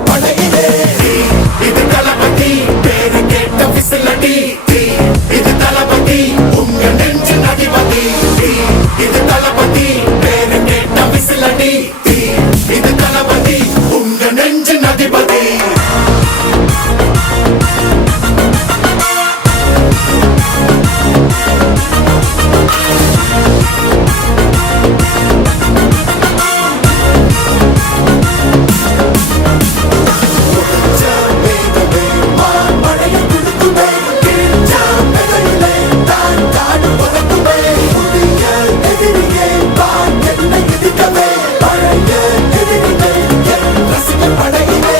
படையிலே இது தளபதி பேரு கேட்ட விசிலடி இது தளபதி உங்க நெஞ்சின் அதிபதி இது தளபதி பேரு கேட்ட விசிலடி இது தளபதி உங்க நெஞ்சின் அதிபதி